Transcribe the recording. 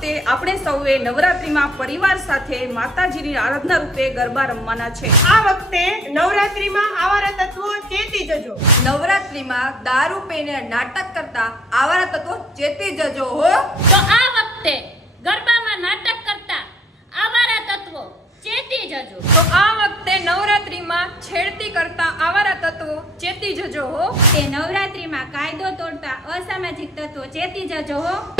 વખતે આપણે સૌએ નવરાત્રીમાં પરિવાર સાથે માતાજીની આરાધના રૂપે ગરબા રમવાના છે। આ વખતે નવરાત્રીમાં આવારા તત્વો ચેતી જજો। નવરાત્રીમાં દારૂ પીને નાટક કરતા આવારા તત્વો ચેતી જજો હો। તો આ વખતે ગરબામાં નાટક કરતા આવારા તત્વો ચેતી જજો। તો આ વખતે નવરાત્રીમાં છેડતી કરતા આવારા તત્વો ચેતી જજો હો। તે નવરાત્રીમાં કાયદો તોડતા અસામાજિક તત્વો ચેતી જજો હો।